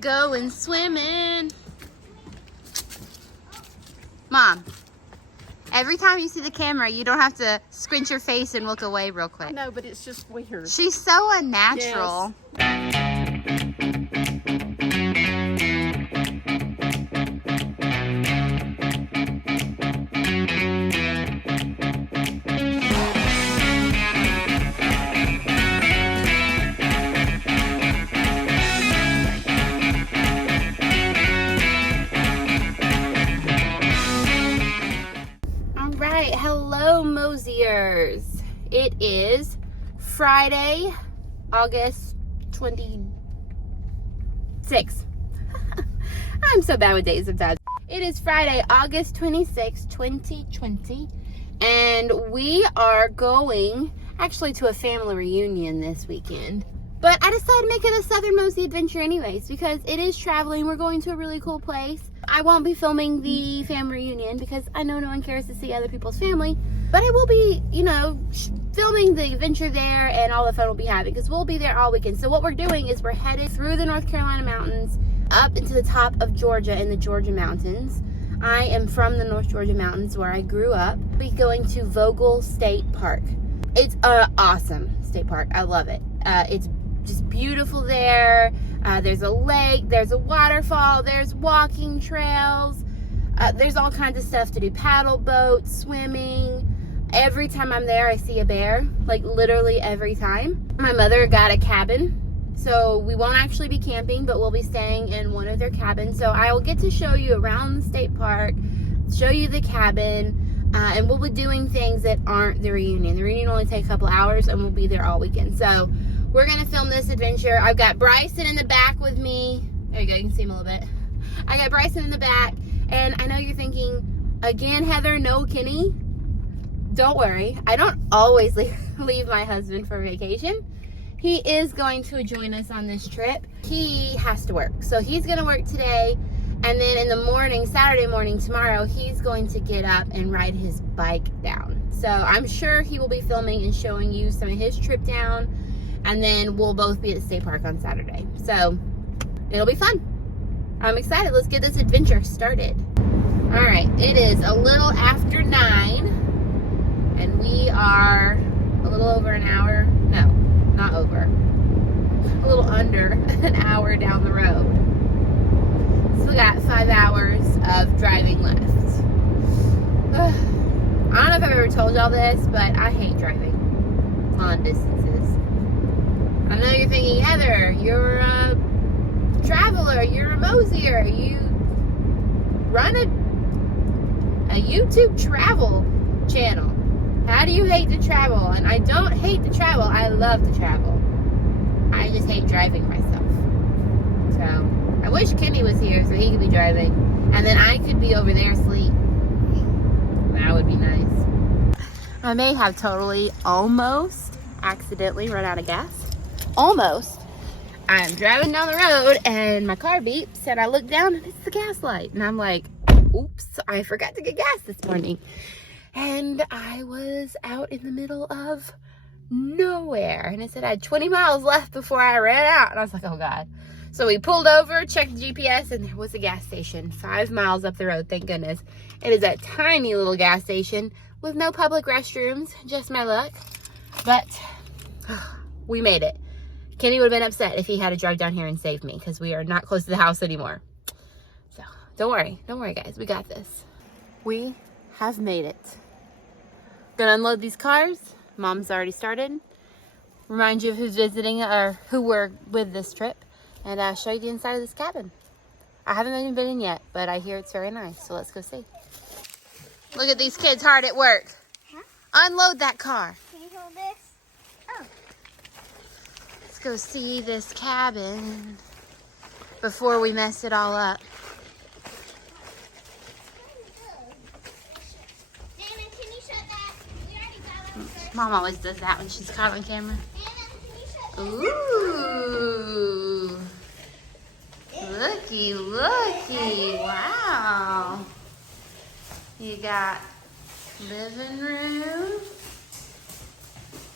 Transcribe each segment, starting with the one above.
Going swimming. Mom, every time you see the camera, you don't have to squint your face and look away real quick. No, but it's just weird. She's so unnatural. Yes. Hello, Mosiers. It is Friday, August 26th. I'm so bad with days sometimes. It is Friday, August 26th, 2020, and we are going actually to a family reunion this weekend. But I decided to make it a Southern Mosey adventure anyways, because it is traveling. We're going to a really cool place. I won't be filming the family reunion because I know no one cares to see other people's family. But I will be, filming the adventure there, and all the fun we'll be having because we'll be there all weekend. So what we're doing is we're headed through the North Carolina mountains up into the top of Georgia in the Georgia mountains. I am from the North Georgia mountains where I grew up. We're going to Vogel State Park. It's an awesome state park. I love it. It's just beautiful there. There's a lake, there's a waterfall, there's walking trails, there's all kinds of stuff to do. Paddle boats, swimming. Every time I'm there, I see a bear, like literally every time. My mother got a cabin, so we won't actually be camping, but we'll be staying in one of their cabins. So I will get to show you around the state park, show you the cabin, and we'll be doing things that aren't the reunion. The reunion only takes a couple hours, and we'll be there all weekend. So we're going to film this adventure. I've got Bryson in the back with me. There you go. You can see him a little bit. I got Bryson in the back. And I know you're thinking, again, Heather, no Kenny. Don't worry. I don't always leave my husband for vacation. He is going to join us on this trip. He has to work. So he's going to work today. And then in the morning, Saturday morning, tomorrow, he's going to get up and ride his bike down. So I'm sure he will be filming and showing you some of his trip down. And then we'll both be at the state park on Saturday. So it'll be fun. I'm excited. Let's get this adventure started. All right, it is a little after 9, and we are a little over an hour. No, not over. A little under an hour down the road. So we got 5 hours of driving left. I don't know if I've ever told y'all this, but I hate driving long distances. I know you're thinking, Heather, you're a traveler, you're a Mosier, you run a YouTube travel channel. How do you hate to travel? And I don't hate to travel, I love to travel. I just hate driving myself. So, I wish Kenny was here so he could be driving. And then I could be over there asleep. That would be nice. I may have totally almost accidentally run out of gas. Almost. I'm driving down the road and my car beeps and I look down and it's the gas light. And I'm like, oops, I forgot to get gas this morning. And I was out in the middle of nowhere. And it said I had 20 miles left before I ran out. And I was like, oh God. So we pulled over, checked the GPS, and there was a gas station 5 miles up the road, thank goodness. It is a tiny little gas station with no public restrooms, just my luck. But we made it. Kenny would have been upset if he had to drive down here and save me because we are not close to the house anymore. So don't worry guys, we got this. We have made it. Gonna unload these cars. Mom's already started. Remind you of who's visiting or who we're with this trip, and show you the inside of this cabin. I haven't even been in yet, but I hear it's very nice, so let's go see. Look at these kids hard at work. Huh? Unload that car. Can you hold this? Oh. Let's go see this cabin before we mess it all up. Dana, can you shut that? We already got one first. Mom always does that when she's caught on camera. Dana, can you shut that? Ooh. Looky, looky. Wow. You got living room,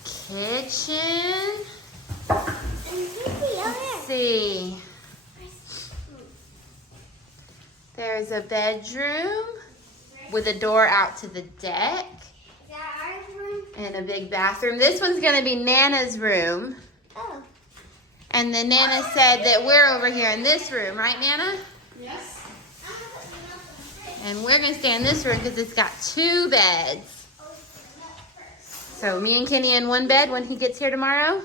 kitchen. Let's see. There's a bedroom with a door out to the deck. Is that our room? And a big bathroom. This one's going to be Nana's room. Oh. And then Nana said that we're over here in this room. Right, Nana? Yes. And we're going to stay in this room because it's got 2 beds. So me and Kenny in one bed when he gets here tomorrow.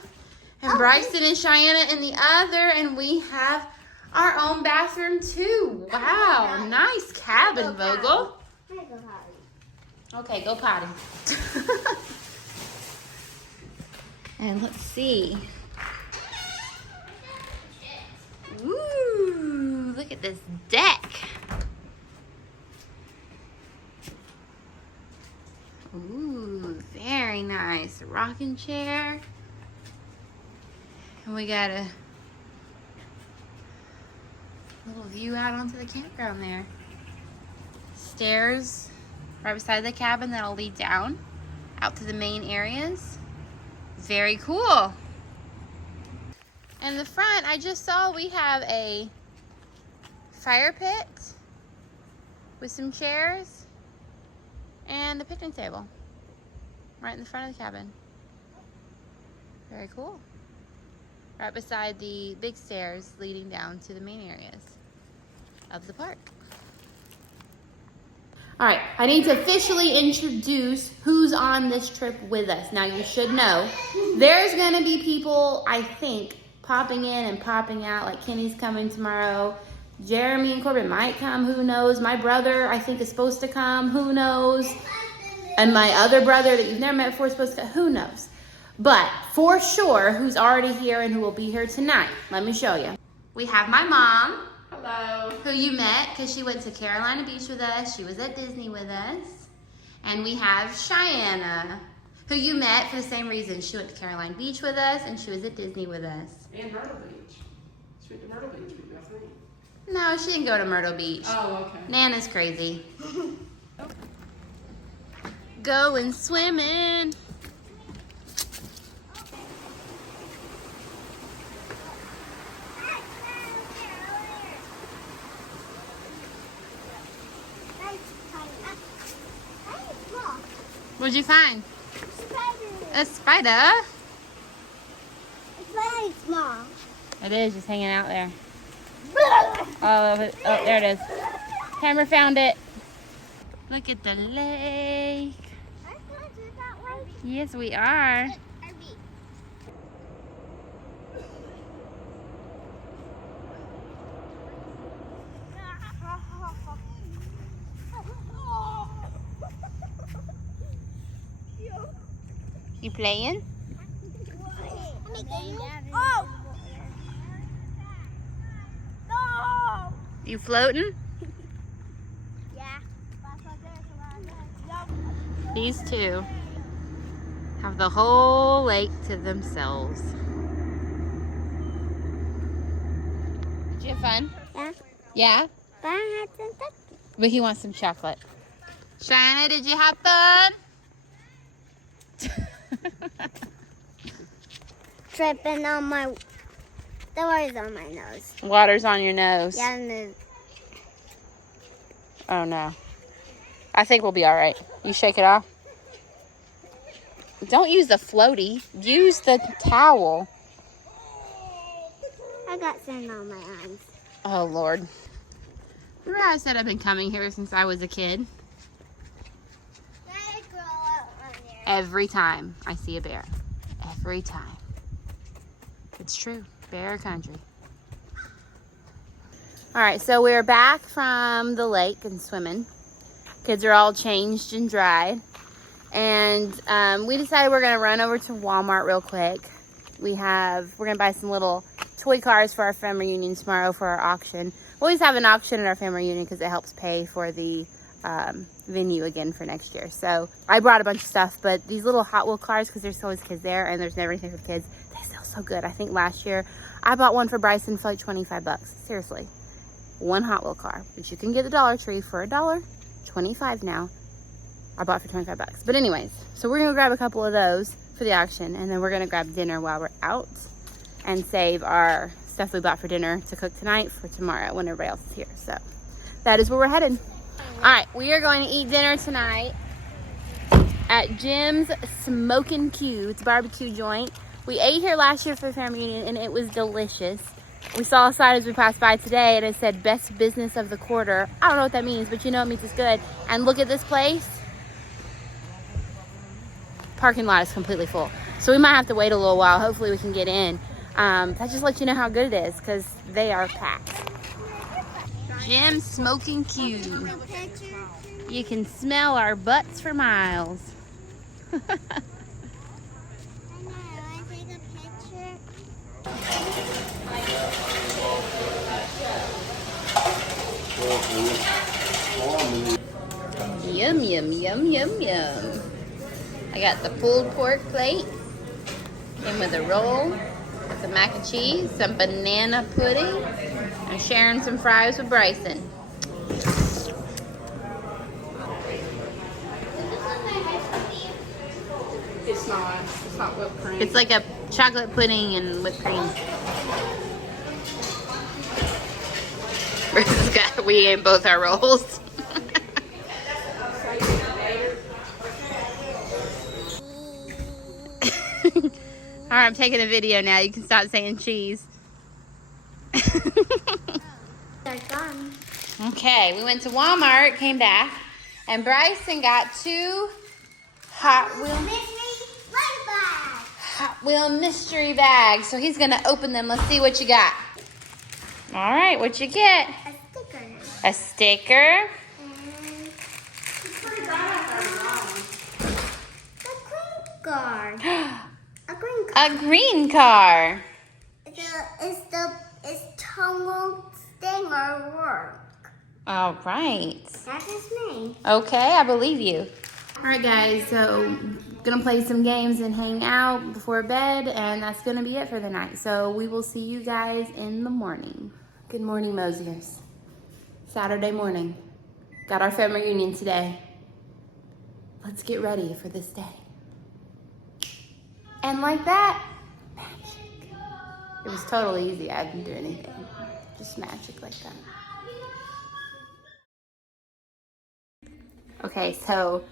And Bryson and Cheyenne in the other. And we have our own bathroom too. Wow. Nice cabin, Vogel. Okay, go potty. And let's see. Ooh, look at this deck. Ooh, very nice. Rocking chair. And we got a little view out onto the campground there. Stairs right beside the cabin that'll lead down out to the main areas. Very cool. In the front, I just saw we have a fire pit with some chairs and a picnic table right in the front of the cabin. Very cool. Right beside the big stairs leading down to the main areas of the park. All right, I need to officially introduce who's on this trip with us. Now, you should know there's gonna be people, I think, popping in and popping out, like Kenny's coming tomorrow. Jeremy and Corbin might come, who knows? My brother, I think, is supposed to come, who knows? And my other brother that you've never met before is supposed to come, who knows? But for sure, who's already here and who will be here tonight, let me show you. We have my mom. Hello. Who you met because she went to Carolina Beach with us. She was at Disney with us. And we have Cheyenne, who you met for the same reason. She went to Carolina Beach with us and she was at Disney with us. And Myrtle Beach. She went to Myrtle Beach with you, I think. No, she didn't go to Myrtle Beach. Oh, okay. Nana's crazy. Going swimming. What'd you find? A spider. It's very small. It is just hanging out there. All of it. Oh, there it is. Hammer found it. Look at the lake. Yes, we are. You playing? Oh! No! You floating? Yeah. These two have the whole lake to themselves. Did you have fun? Yeah. Yeah? But I had some cookies. But he wants some chocolate. Shana, did you have fun? Dripping on my... The water's on my nose. Water's on your nose. Yeah, and Oh no. I think we'll be all right. You shake it off. Don't use the floaty. Use the towel. I got sand on my arms. Oh Lord. Remember I said I've been coming here since I was a kid? I grow up on there. Every time I see a bear. Every time. It's true. Bear country. All right, so we're back from the lake and swimming. Kids are all changed and dried. And we decided we're gonna run over to Walmart real quick. We're gonna buy some little toy cars for our family reunion tomorrow for our auction. We always have an auction at our family reunion because it helps pay for the venue again for next year. So I brought a bunch of stuff, but these little Hot Wheel cars, because there's always kids there and there's never anything for kids, they sell so good. I think last year I bought one for Bryson for like 25 bucks. Seriously. One Hot Wheel car, which you can get at the Dollar Tree for $1, 25 now. I bought for 25 bucks. But anyways, so we're gonna grab a couple of those for the auction, and then we're gonna grab dinner while we're out and save our stuff we bought for dinner to cook tonight for tomorrow when everybody else is here. So that is where we're headed. All right, we are going to eat dinner tonight at Jim's Smokin' Q. It's a barbecue joint. We ate here last year for the family reunion and it was delicious. We saw a sign as we passed by today and it said best business of the quarter. I don't know what that means, but you know it means it's good. And look at this place. Parking lot is completely full. So we might have to wait a little while. Hopefully we can get in. That just lets you know how good it is because they are packed. Jim's Smokin' Q. You can smell our butts for miles. Yum, yum, yum, yum, yum. I got the pulled pork plate. Came with a roll, some mac and cheese, some banana pudding. I'm sharing some fries with Bryson. It's not whipped cream. It's like a chocolate pudding and whipped cream. We ate both our rolls. All right, I'm taking a video now. You can stop saying cheese. They're gone. Okay, we went to Walmart, came back, and Bryson got 2 Hot Wheel mystery bags. So he's gonna open them. Let's see what you got. All right, what you get? A sticker. A sticker. A green card. A green car. It's tumble thing or work. All right. That is me. Okay, I believe you. All right, guys, so gonna play some games and hang out before bed, and that's gonna be it for the night. So we will see you guys in the morning. Good morning, Mosiers. Saturday morning. Got our family reunion today. Let's get ready for this day. And like that, magic. It was totally easy. I didn't do anything. Just magic like that. Okay, so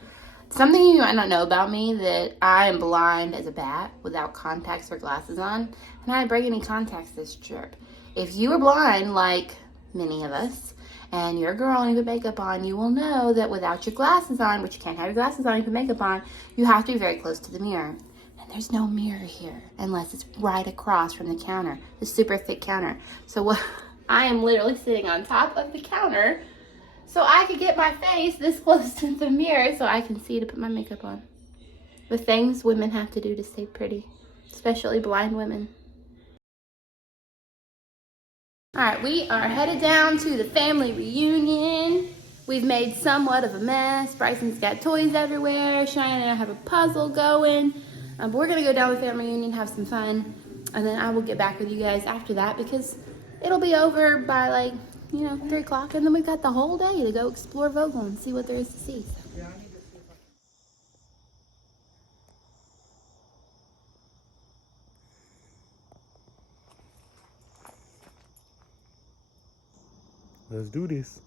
something you might not know about me that I am blind as a bat without contacts or glasses on, and I didn't bring any contacts this trip. If you are blind, like many of us, and you're a girl and you put makeup on, you will know that without your glasses on, which you can't have your glasses on, you put makeup on, you have to be very close to the mirror. And there's no mirror here unless it's right across from the counter, the super thick counter. So what I am literally sitting on top of the counter so I could get my face this close to the mirror so I can see to put my makeup on. The things women have to do to stay pretty, especially blind women. All right, we are headed down to the family reunion. We've made somewhat of a mess. Bryson's got toys everywhere. Cheyenne and I have a puzzle going. But we're gonna go down to the family reunion, have some fun, and then I will get back with you guys after that because it'll be over by like, 3 o'clock, and then we've got the whole day to go explore Vogel and see what there is to see. Let's do this.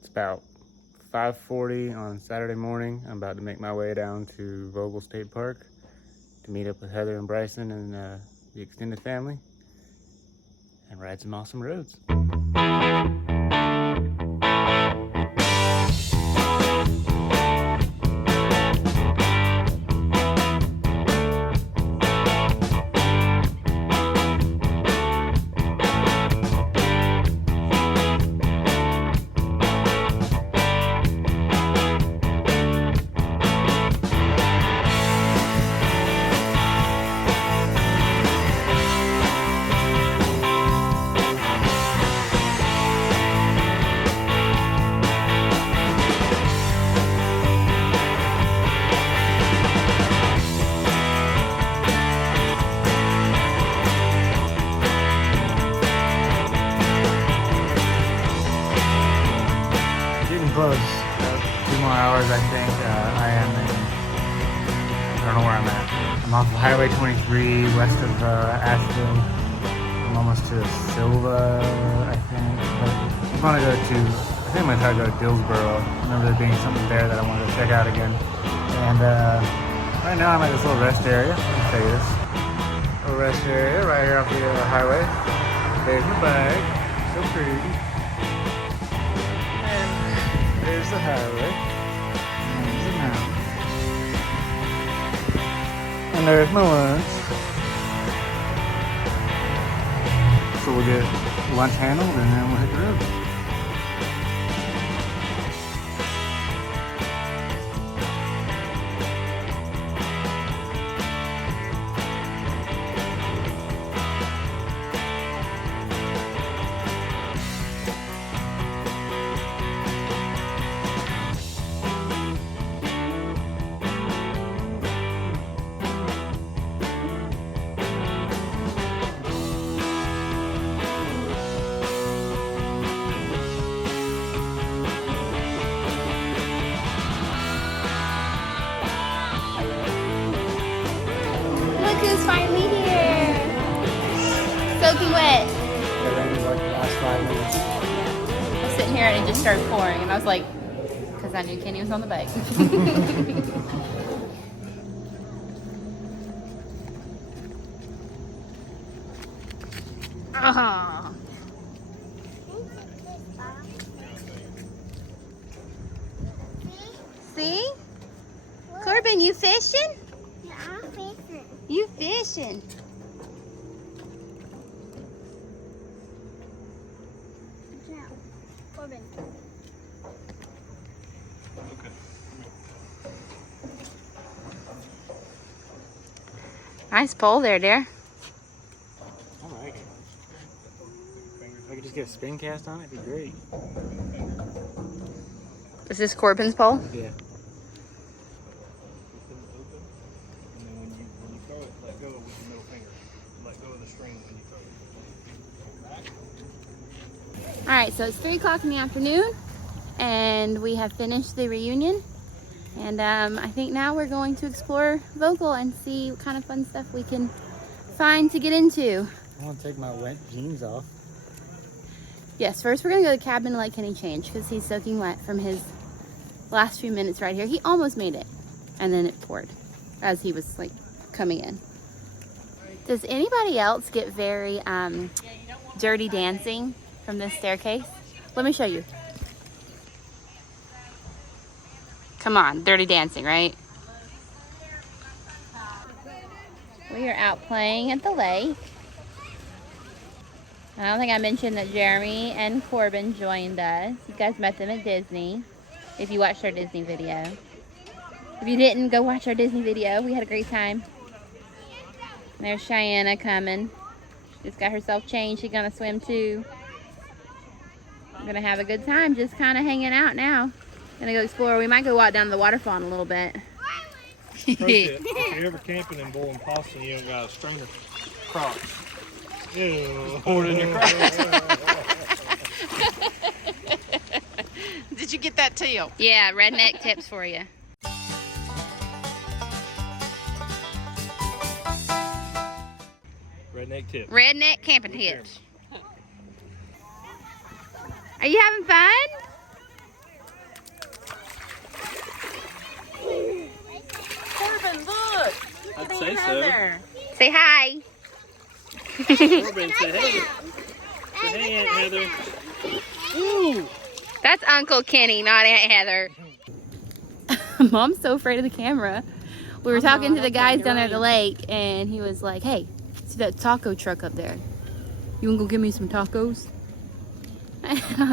It's about 5:40 on Saturday morning. I'm about to make my way down to Vogel State Park to meet up with Heather and Bryson and the extended family and ride some awesome roads. Close. 2 more hours, I think. I don't know where I'm at. I'm off of Highway 23, west of Asheville. I'm almost to Silva, I think. But I'm gonna go to think I'm gonna try to go to Dillsboro. I remember there being something there that I wanted to check out again. And right now I'm at this little rest area. Let me show you this. Little rest area right here off the highway. There's my bag. So pretty. And there's the highway. There's the mountain. And there's my lunch. So we'll get lunch handled and then we'll hit the road. Who's finally here? Soaking wet. It rained like the last 5 minutes. I was sitting here and it just started pouring, and I was like, because I knew Kenny was on the bike. Oh. See? Corbin, you fishing? Yeah, I'm fishing. You fishing? Yeah. Corbin. Nice pole there, dear. I like it. If I could just get a spin cast on it, it'd be great. Is this Corbin's pole? Yeah. All right, so it's 3 o'clock in the afternoon, and we have finished the reunion. And I think now we're going to explore Vogel and see what kind of fun stuff we can find to get into. I want to take my wet jeans off. Yes, first we're gonna go to the cabin and let Kenny change because he's soaking wet from his last few minutes right here. He almost made it, and then it poured as he was like coming in. Does anybody else get very dirty dancing from this staircase? Let me show you. Come on, dirty dancing, right? We are out playing at the lake. I don't think I mentioned that Jeremy and Corbin joined us. You guys met them at Disney, if you watched our Disney video. If you didn't, go watch our Disney video. We had a great time. There's Cheyenne coming. She just got herself changed. She's gonna swim too. I'm gonna have a good time just kind of hanging out now. Gonna go explore. We might go walk down to the waterfall in a little bit. If you're ever camping in Boylan, Boston, you don't got a stringer Crocs. Ew. Hold in your Crocs. Did you get that tail? Yeah, redneck tips for you. Redneck tip. Redneck camping tips. Are you having fun? Corbin, look! I'd say so. Say hi. Corbin said, hey. Said, hey, Aunt Heather. Ooh. That's Uncle Kenny, not Aunt Heather. Mom's so afraid of the camera. We were talking to the guys down there at the lake, and he was like, hey, see that taco truck up there? You want to go get me some tacos?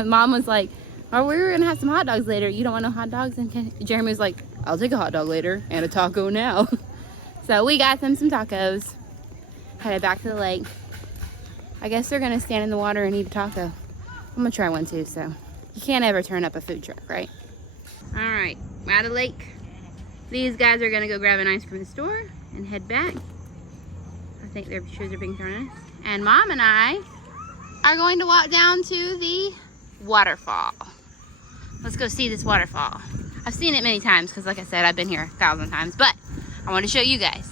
Mom was like, oh, we were going to have some hot dogs later. You don't want no hot dogs? And Jeremy was like, I'll take a hot dog later and a taco now. So we got them some tacos. Headed back to the lake. I guess they're going to stand in the water and eat a taco. I'm going to try one too, so. You can't ever turn up a food truck, right? All right, we're at the lake. These guys are going to go grab an ice cream in the store and head back. I think their shoes are being thrown at us. And Mom and I are going to walk down to the waterfall. Let's go see this waterfall. I've seen it many times because, like I said, I've been here 1,000 times, but I want to show you guys.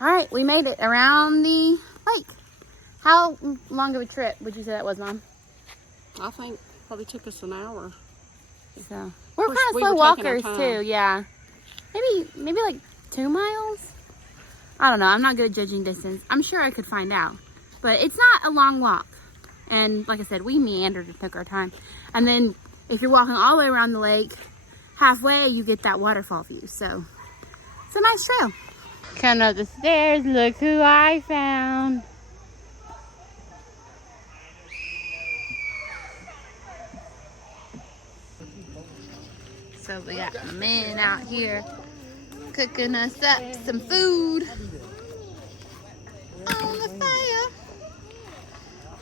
All right, we made it around the lake. How long of a trip would you say that was, Mom? I think probably took us an hour. So we're course, kind of we slow were taking our walkers time. too. Yeah, maybe like 2 miles. I don't know. I'm not good at judging distance. I'm sure I could find out, but it's not a long walk. And like I said, we meandered and took our time. And then if you're walking all the way around the lake, halfway you get that waterfall view. So it's a nice trail. Coming up the stairs, look who I found. So we got the men out here cooking us up some food on the fire.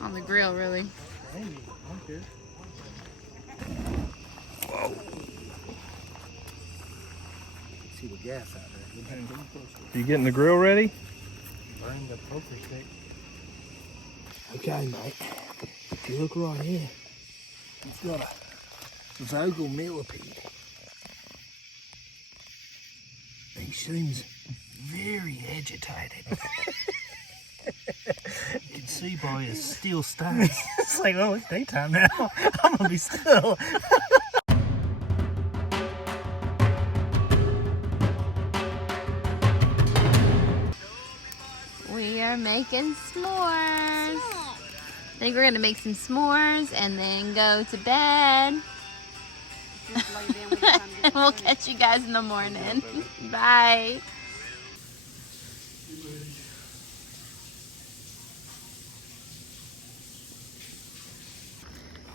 On the grill, really. See the gas out there. You getting the grill ready? Burn the poker stick. Okay, mate. If you look right here, it's got a Vogel millipede. He seems very agitated. You can see by his steel stance. It's like, oh, it's daytime now. I'm gonna be still. We are making s'mores. I think we're gonna make some s'mores and then go to bed. We'll catch you guys in the morning. Bye.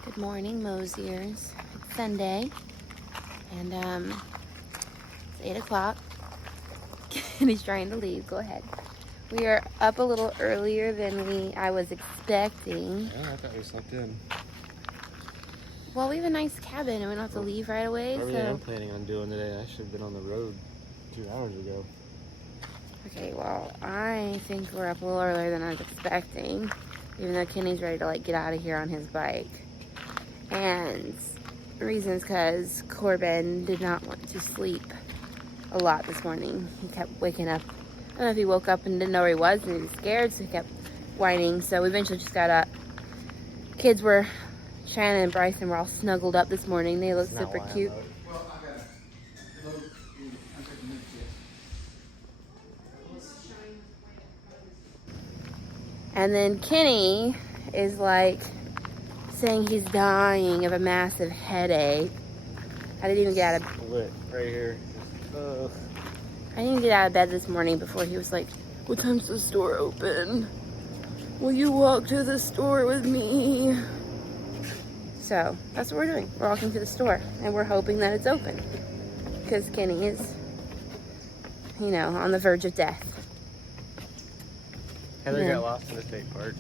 Good morning, Mosiers. It's Sunday, and it's 8 o'clock. And he's trying to leave. Go ahead. We are up a little earlier than I was expecting. Yeah, I thought we slept in. Well, we have a nice cabin and we don't have to leave right away. Everything So I'm planning on doing today, I should have been on the road 2 hours ago. okay, well, I think we're up a little earlier than I was expecting, even though Kenny's ready to like get out of here on his bike. And the reason is because Corbin did not want to sleep a lot this morning. He kept waking up. I don't know if he woke up and didn't know where he was and he was scared, so he kept whining. So we eventually just got up. Kids were, Shannon and Bryson were all snuggled up this morning. They look super cute. And then Kenny is like saying he's dying of a massive headache. I didn't even get out of Split right here. I didn't even get out of bed this morning before he was like, what time's the store open? Will you walk to the store with me? So that's what we're doing. We're walking to the store and we're hoping that it's open. Because Kenny is, you know, on the verge of death. Heather Yeah. got lost in the state park.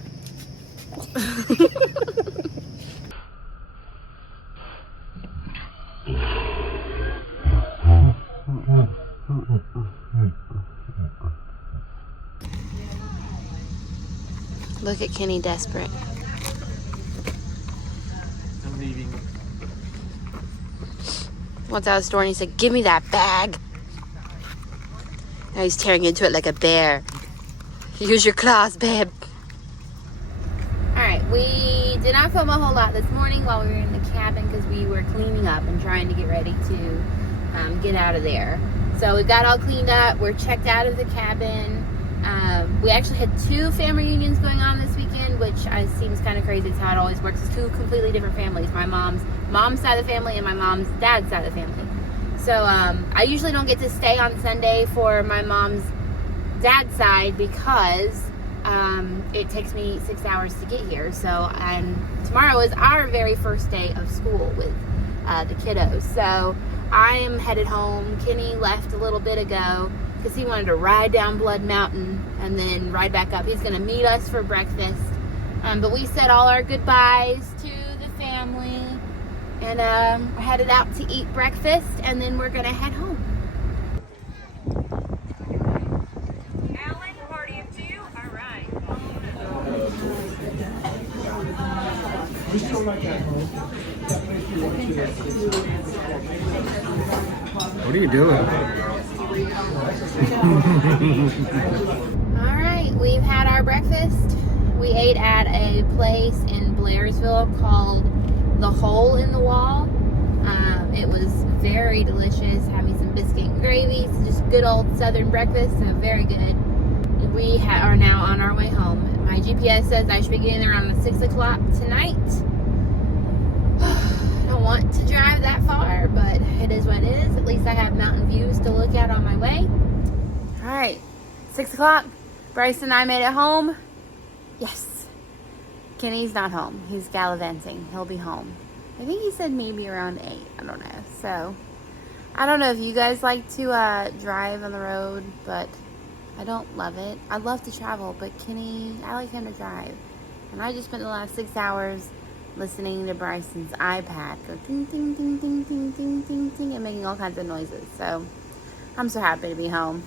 Look at Kenny desperate. I'm leaving. Once out of the store and he said, give me that bag. Now he's tearing into it like a bear. Use your claws, babe. Alright, we did not film a whole lot this morning while we were in the cabin because we were cleaning up and trying to get ready to get out of there. So we got all cleaned up. We're checked out of the cabin. We actually had 2 family reunions going on this weekend, which seems kind of crazy. It's how it always works. It's 2 completely different families. My mom's side of the family and my mom's dad's side of the family. So I usually don't get to stay on Sunday for my mom's dad's side because it takes me 6 hours to get here. So tomorrow is our very first day of school with the kiddos. So I am headed home. Kenny left a little bit ago because he wanted to ride down Blood Mountain and then ride back up. He's going to meet us for breakfast. But we said all our goodbyes to the family. And we're headed out to eat breakfast. And then we're going to head home. Alan, party of 2? All right. What are you doing? breakfast. We ate at a place in Blairsville called The Hole in the Wall. It was very delicious. Had me some biscuit and gravy. So just good old Southern breakfast. So very good. We are now on our way home. My GPS says I should be getting there around 6 o'clock tonight. I don't want to drive that far, but it is what it is. At least I have mountain views to look at on my way. All right, 6 o'clock. Bryce and I made it home. Yes. Kenny's not home. He's gallivanting. He'll be home. I think he said maybe around 8. I don't know. So, I don't know if you guys like to drive on the road, but I don't love it. I love to travel, but Kenny, I like him to drive. And I just spent the last 6 hours listening to Bryson's iPad go ding, ding, ding, ding, ding, ding, ding, ding, and making all kinds of noises. So, I'm so happy to be home.